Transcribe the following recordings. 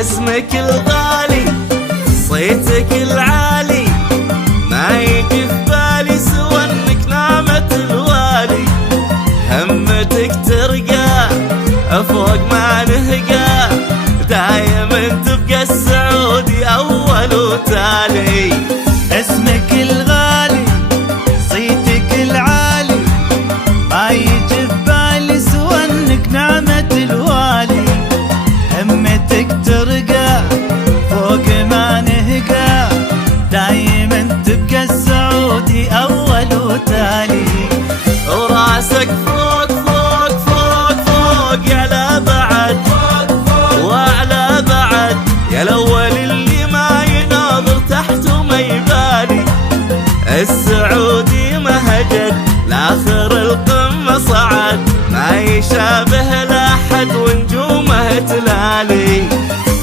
اسمك الغالي صيتك العالي، ما يجي في بالي سوى انك نعمة الوالي. همتك ترقى فوق ما نهقى، دايما تبقى السعودي اول وتالي. اسمك الغالي صيتك العالي، ما يجي في بالي سوى انك نعمة الوالي. همتك ترقى فوق ما نهقى، دايما تبقى السعودي اول وتالي. وراسك فوق فوق فوق فوق يعلى بعد، واعلى بعد يا الاول اللي ما يناظر تحت وما يبالي. السعودي مهجد لاخر القمة صعد، ما يشابه لاحد ونجومه تلالي.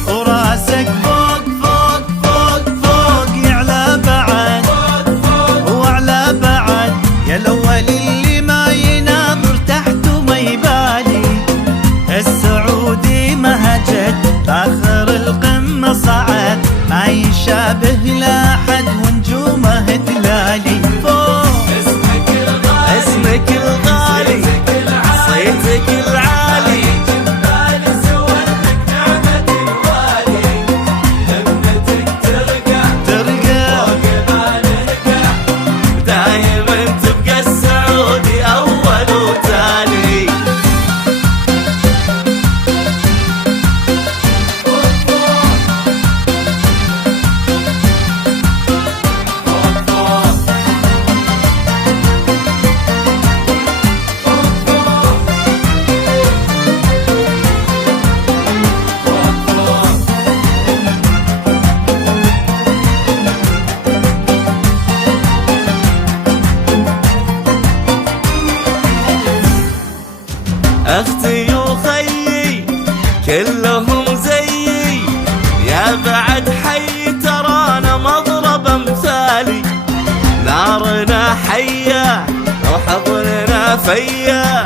وراسك فوق فوق فوق فوق يعلى بعد، واعلى بعد يا الاول اللي ما يناظر تحت وما يبالي. السعودي مهجد باخر القمة صعد، ما يشابه لاحد ونجومه تلالي. اسمك الغالي صيتك العالي، دايما تبقى السعودي اول وتالي. اختي وخيي كلهم زيي، يا بعد حي ترانا مضرب امثالي. نارنا حية وحضننا فيا،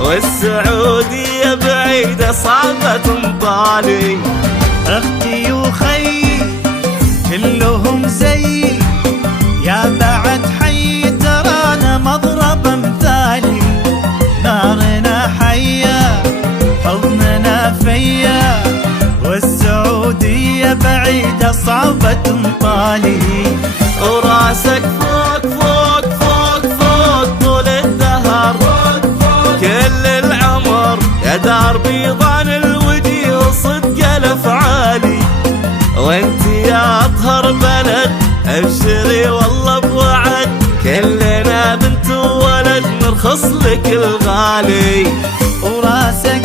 والسعودية بعيدة صعبة تنطالي. اختي وخيي كلهم زيي، يا بعد حي ترانا مضرب امثالي. نارنا حية حضننا فيا، والسعودية بعيدة صعبة تنطالي. وراسك فوق فوق فوق فوق طول الدهر، كل العمر يا دار بيضان الوجيه وصدق الافعالي. وانت يا اطهر بلد ابشري والله بوعد، كلنا بنت وولد نرخص لك الغالي. وراسك